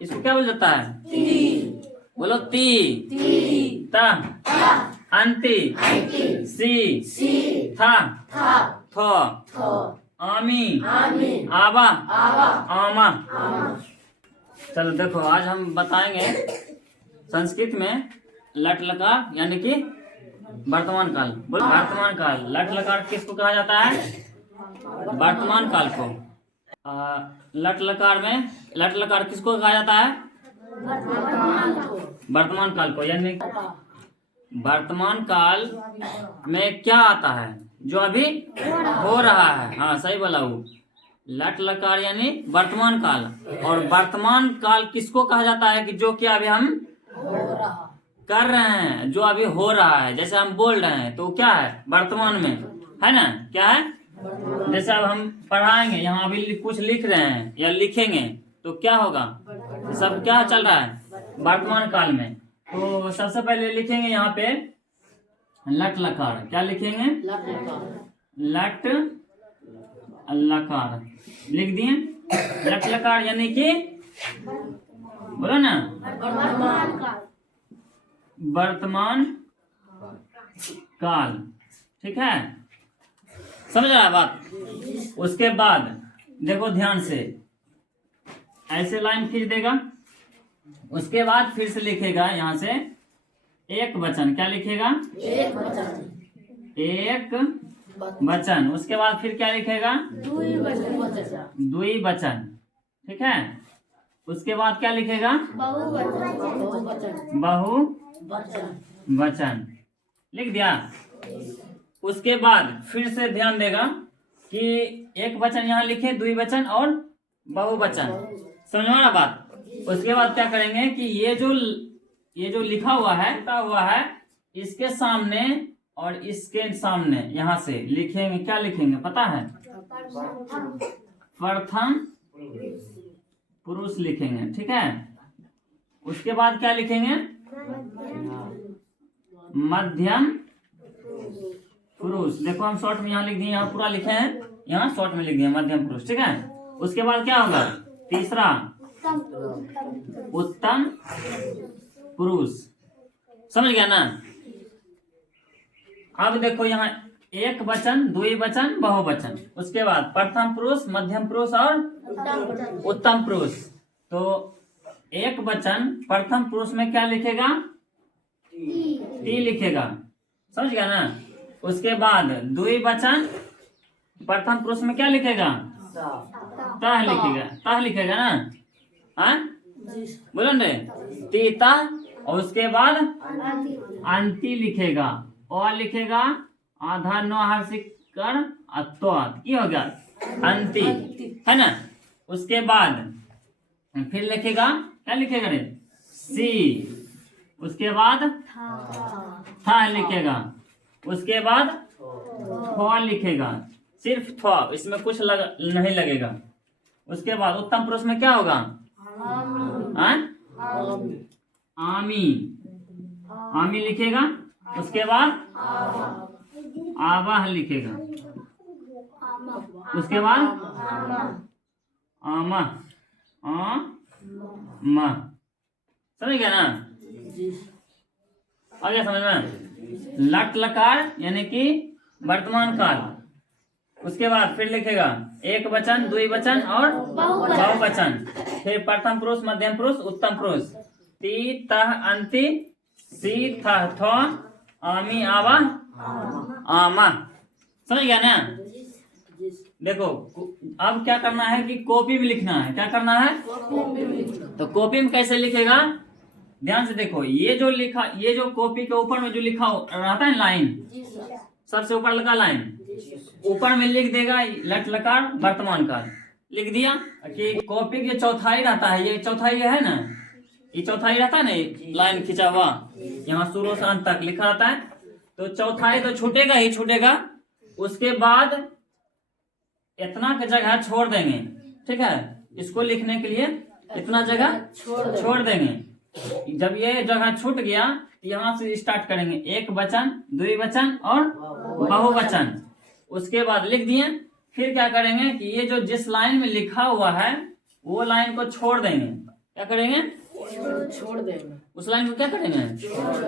इसको क्या बोल जाता है? बोलो ती, ता, अंति, सी, था, थो, आमी, आबा, आमा। चलो देखो, आज हम बताएंगे संस्कृत में लट लकार यानी कि वर्तमान काल। बोलो वर्तमान काल। लट लकार किसको कहा जाता है? वर्तमान काल को। लट लकार में लट लकार किसको कहा जाता है? वर्तमान काल को। यानी वर्तमान काल में क्या आता है? जो अभी हो रहा है। हाँ सही बोला वो। लट लकार यानी वर्तमान काल। और वर्तमान काल किसको कहा जाता है? कि जो कि अभी हम कर रहे हैं, जो अभी हो रहा है। जैसे हम बोल रहे हैं तो क्या है? वर्तमान में है ना। क्या है? जैसे अब हम पढ़ाएंगे, यहाँ अभी कुछ लिख रहे हैं या लिखेंगे तो क्या होगा? सब क्या चल रहा है? वर्तमान काल में। तो सबसे पहले लिखेंगे यहाँ पे लट लकार। क्या लिखेंगे? लट लकार लिख दिए। लट लकार यानी कि बोलो ना, वर्तमान काल। ठीक है, समझ रहा है बात? उसके बाद देखो ध्यान से, ऐसे लाइन खींच देगा। उसके बाद फिर से लिखेगा यहाँ से एक वचन। क्या लिखेगा? एक वचन। उसके बाद फिर क्या लिखेगा? द्वि वचन। ठीक है, उसके बाद क्या लिखेगा? बहु वचन। लिख दिया। उसके बाद फिर से ध्यान देगा कि एक वचन यहाँ लिखे, द्वि वचन और बहुवचन। समझ में आ बात? उसके बाद क्या करेंगे कि ये जो लिखा हुआ है इसके सामने और इसके सामने यहाँ से लिखेंगे। क्या लिखेंगे पता है? प्रथम पुरुष लिखेंगे। ठीक है, उसके बाद क्या लिखेंगे? मध्यम पुरुष। देखो हम शॉर्ट में यहाँ लिख दिए, यहाँ पूरा लिखे हैं, यहाँ शॉर्ट में लिख दिए मध्यम पुरुष। ठीक है, उसके बाद क्या होगा? तीसरा उत्तम पुरुष। समझ गया ना? अब देखो यहाँ एक वचन, द्वि वचन, बहुवचन। उसके बाद प्रथम पुरुष, मध्यम पुरुष और उत्तम पुरुष। तो एक वचन प्रथम पुरुष में क्या लिखेगा? टी लिखेगा। समझ गया ना? उसके बाद द्वि वचन प्रथम पुरुष में क्या लिखेगा? तह लिखेगा। तह लिखेगा ना? हाँ बोलो ना, तीता। और उसके बाद अंति लिखेगा। और लिखेगा आधा नो हर्षिक कर अत्वात। की हो गया? अंति, है ना? उसके बाद फिर लिखेगा, क्या लिखेगा रे? सी। उसके बाद था लिखेगा। उसके बाद थो लिखेगा। सिर्फ थो, इसमें कुछ नहीं लगेगा। उसके बाद उत्तम पुरुष में क्या होगा? आमी। आमी लिखेगा। उसके बाद आवाह लिखेगा। उसके बाद आमा। आमा। समझ गया ना? आ गया समझ में? लट लकार यानी कि वर्तमान काल। उसके बाद फिर लिखेगा एक वचन, द्वि वचन और बहुवचन। फिर प्रथम पुरुष, मध्यम पुरुष, उत्तम पुरुष। ती तह अंति, सी था थो, आमी आवा आमा। समझ गया ना? देखो अब क्या करना है कि कॉपी में लिखना है। क्या करना है? तो कॉपी में कैसे लिखेगा? ध्यान से देखो, ये जो कॉपी के ऊपर में जो लिखा रहता है लाइन, सबसे ऊपर लगा लाइन, ऊपर में लिख देगा लट लकार वर्तमान काल। लिख दिया कि कॉपी के चौथाई रहता है, ये चौथाई है ना, ये चौथाई रहता है ना, लाइन खींचा हुआ, यहाँ शुरू से अंत तक लिखा रहता है। तो चौथाई तो छूटेगा ही छूटेगा। उसके बाद इतना की जगह छोड़ देंगे। ठीक है, इसको लिखने के लिए इतना जगह छोड़ देंगे। जब ये जगह छूट गया यहाँ से स्टार्ट करेंगे एक वचन, द्वि वचन और बहुवचन। उसके बाद लिख दिए। फिर क्या करेंगे कि ये जो जिस लाइन में लिखा हुआ है वो लाइन को छोड़ देंगे। क्या करेंगे? छोड़ देंगे। उस लाइन को क्या करेंगे?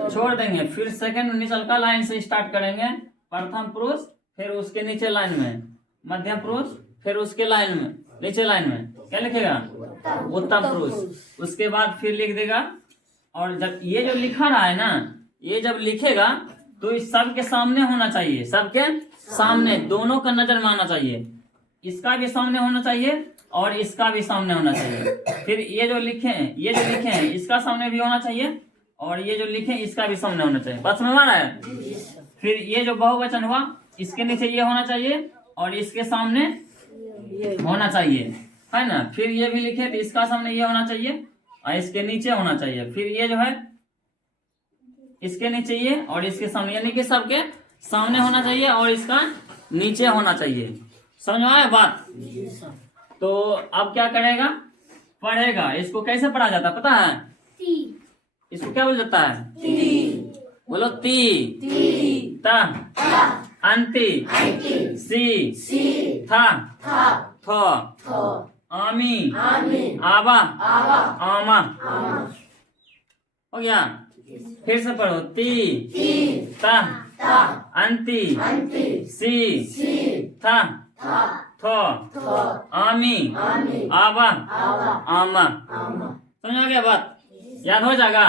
छोड़ देंगे। फिर सेकंड निचलका लाइन से स्टार्ट करेंगे, प्रथम पुरुष, फिर उसके नीचे लाइन में मध्यम पुरुष, फिर उसके लाइन में नीचे लाइन में क्या लिखेगा? उत्तम पुरुष। उसके बाद फिर लिख देगा। और जब ये जो लिखा रहा है ना, ये जब लिखेगा तो इस सबके सामने होना चाहिए, सबके सामने, दोनों का नजर में आना चाहिए। इसका भी सामने होना चाहिए और इसका भी सामने होना चाहिए। फिर ये जो लिखे हैं इसका सामने भी होना चाहिए और ये जो लिखे इसका भी सामने होना चाहिए। बात समझ में आ रहा है? फिर ये जो बहुवचन हुआ इसके नीचे ये होना चाहिए और इसके सामने होना चाहिए, है ना। फिर ये भी लिखे तो इसका सामने ये होना चाहिए और इसके नीचे होना चाहिए। फिर ये जो है इसके नीचे ये और इसके सामने, यानी कि सबके सामने होना चाहिए और इसका नीचे होना चाहिए। समझ में आया बात? तो अब क्या करेगा? पढ़ेगा। इसको कैसे पढ़ा जाता है पता है? इसको क्या बोल जाता है? बोलो ती, ता, अंति, सी, था, थो, आमी, आबा, आमा। हो गया? फिर से पढ़ो। ती, ता, अंति, सी, था, थो, आमी, आबा, आमा। समझ आ गया बात? याद हो जाएगा?